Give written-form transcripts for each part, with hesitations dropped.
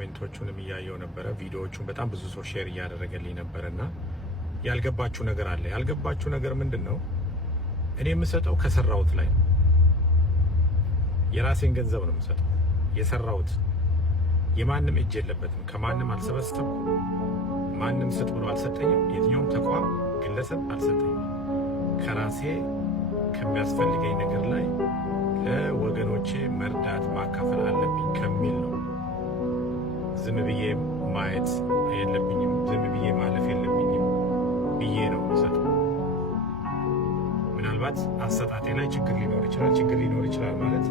ኮሜንቶቹንም እያየው ነበረ። ቪዲዮዎቹን በጣም ብዙ ሰው ሼር እያደረገልኝ ነበርና ያልገባችሁ ነገር አለ። ያልገባችሁ ነገር ምንድነው? እኔ የምሰጠው ከሰራውት ላይ ነው። የራሴን ገንዘብ ነው የምሰጠው። የሰራውት የማንም እጅ የለበትም። ከማንም አልሰበሰብኩም። ማንም ስጥ ብሎ አልሰጠኝም። የትኛውም ተቋም ግለሰብ አልሰጠኝም። ከራሴ ከሚያስፈልገኝ ነገር ላይ ለወገኖቼ መርዳት ማካፈል አለብኝ ከሚል ነው። ዝም ብዬ ማየት የለብኝም፣ ዝም ብዬ ማለፍ የለብኝም ብዬ ነው የምሰጠው። ምናልባት አሰጣጤ ላይ ችግር ሊኖር ይችላል። ችግር ሊኖር ይችላል ማለት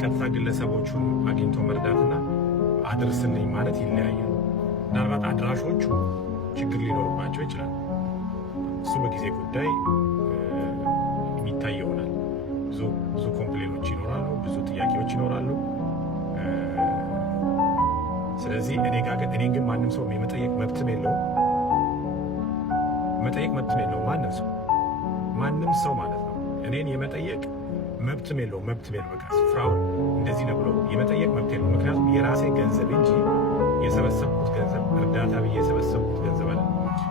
ቀጥታ ግለሰቦቹን አግኝቶ መርዳትና አድርስልኝ ማለት ይለያያል። ምናልባት አድራሾቹ ችግር ሊኖርባቸው ይችላል። እሱ በጊዜ ጉዳይ የሚታይ ይሆናል። ብዙ ኮምፕሌኖች ይኖራሉ፣ ብዙ ጥያቄዎች ይኖራሉ። ስለዚህ እኔን ግን ማንም ሰው የመጠየቅ መብትም የለውም። መጠየቅ መብትም የለውም ማንም ሰው ማለት ነው። እኔን የመጠየቅ መብትም የለውም። በቃ ስፍራውን እንደዚህ ነው ብሎ የመጠየቅ መብት የለውም። ምክንያቱም የራሴ ገንዘብ እንጂ የሰበሰብኩት ገንዘብ እርዳታ ብዬ የሰበሰብኩት ገንዘብ አለ።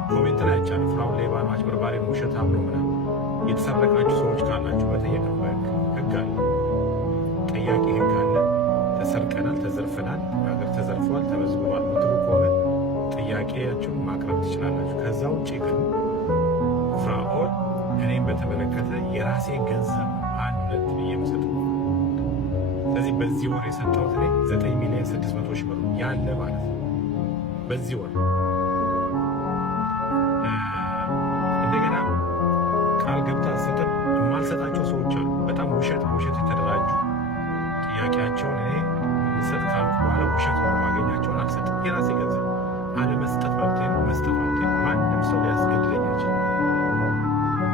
ኮሜንት ላይ አይቻል ፍራውን ሌባ ነው፣ አጭበርባሪ ነው፣ ውሸታም ነው ምናምን የተሰረቃችሁ ሰዎች ካላችሁ መጠየቅ ነው። ህግ አለ፣ ጠያቂ ህግ አለ። ተሰርቀናል፣ ተዘርፈናል፣ ሀገር ተዘርፏል፣ ተመዝግቧል ምትሉ ከሆነ ጥያቄያችሁን ማቅረብ ትችላላችሁ። ከዛ ውጭ ግን ፍራኦል እኔም በተመለከተ የራሴ ገንዘብ 1-2 ብዬ የምሰጠው። ስለዚህ በዚህ ወር የሰጠሁት እኔ 9,600,000 ብር ያለ ማለት ነው። በዚህ ወር እንደገና ቃል ገብታ ሰጠን የማልሰጣቸው ሰዎች አሉ። በጣም ውሸት የተደራጁ ጥያቄያቸውን እኔ ልሰጥ ካልኩ በኋላ ውሸት ነው ማገኛቸውን አልሰጥም። የራሴ ገንዘብ አለመስጠት መብቴ ነው፣ መስጠት መብቴ ነው። ማንም ሰው ሊያስገድለኝ አይችልም።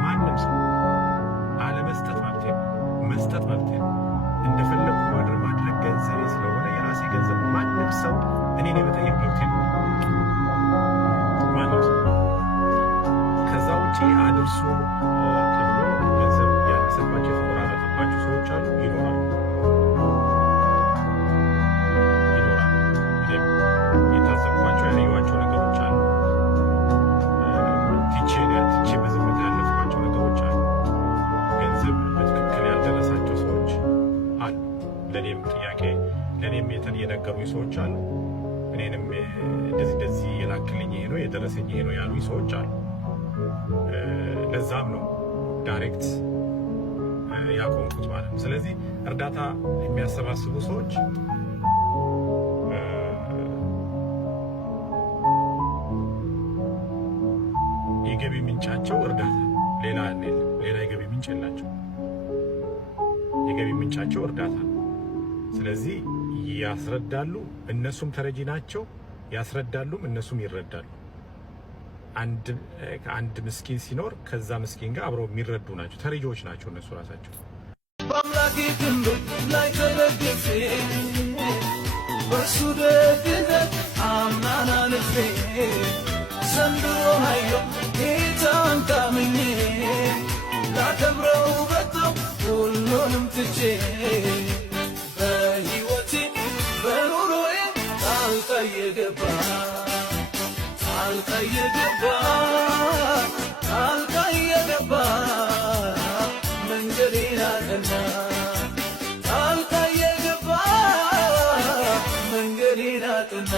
ማንም ሰው አለመስጠት መብቴ ነው፣ መስጠት መብቴ ነው። እንደፈለኩ ማድረግ ገንዘቤ ስለሆነ የራሴ ገንዘብ ማንም ሰው እኔን የመጠየቅ መብቴ ነው። ማንም ሰው ከዛ ውጪ አድርሱ ተብሎ ገንዘብ ያነሰባቸው የተቆራረጠባቸው ሰዎች አሉ፣ ይኖራሉ። የታዘብኳቸው ያለዩዋቸው ነገሮች አሉ። ትቼ በዝምታ ያለፍኳቸው ነገሮች አሉ። ገንዘብ በትክክል ያልደረሳቸው ሰዎች አሉ። ለእኔም ጥያቄ ለእኔም የነገሩኝ ሰዎች አሉ። እኔንም እንደዚህ የላክልኝ ይሄ ነው የደረሰኝ ይሄ ነው ያሉኝ ሰዎች አሉ። ለዛም ነው ዳይሬክት ያቆምኩት ማለት ነው። ስለዚህ እርዳታ የሚያሰባስቡ ሰዎች የገቢ ምንጫቸው እርዳታ፣ ሌላ የገቢ ምንጭ የላቸው። የገቢ ምንጫቸው እርዳታ። ስለዚህ ያስረዳሉ፣ እነሱም ተረጂ ናቸው። ያስረዳሉም፣ እነሱም ይረዳሉ። አንድ ምስኪን ሲኖር ከዛ ምስኪን ጋር አብረው የሚረዱ ናቸው። ተረጂዎች ናቸው እነሱ ራሳቸው። በአምላኬ ክንድ ላይ ተደግፌ በእርሱ ደግነት አምናን አልፌ ዘንድሮ ኃይሎ ጌታን ታምኜ ላከብረው በቃው ሁሉንም ትቼ በሕይወቴ በኑሮዬ ጣልቃ የገባ መንገዴን አቀና ጣልቃ የገባ መንገዴን አቀና